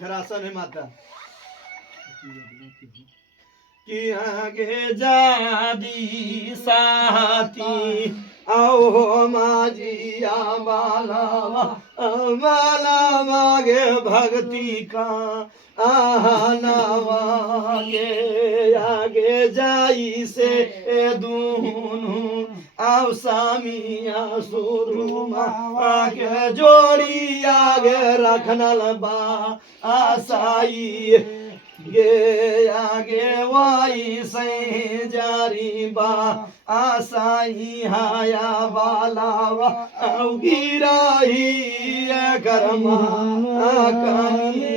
खरासन है माता कि आगे जादी साथी आओ माजिया माला माला मागे भक्ति का आनावागे आगे जाई से दूनु आओ सामिया सुरुमा आगे जोड़ी आगे रखनल बा आसाई गे आगे वाई से जारी बा आसाई हाया बालावा गिराही करमा कानी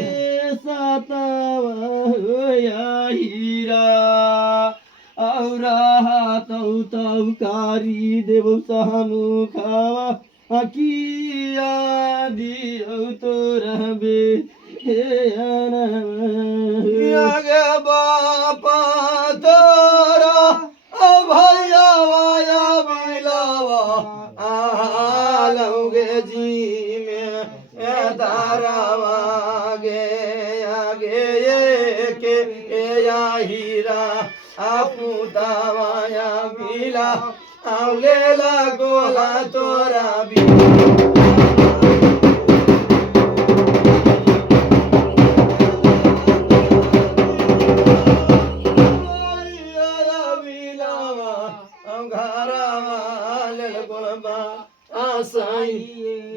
सतवया हीरा और तौ तौ कारी देव सहमुखावा अकिया दियो तो रहबे आगे बापा तोरा भैया वाया बिलावा आलोगे जी में तारावागे आगे ये के या हीरा आपुतावाया बिला आउलेला गोला तोरा भी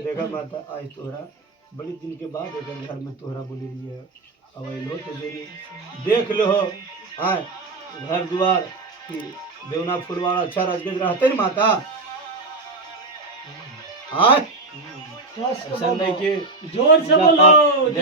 देखा माता आज तोहरा बड़ी दिन के बाद एक घर में तोहरा बोली रही है अब लो तो देख लो आए घर द्वार की देवना फुलवाड़ा अच्छा राजगज रहते न माता आए ऐसा नहीं कि जोर से बोलो।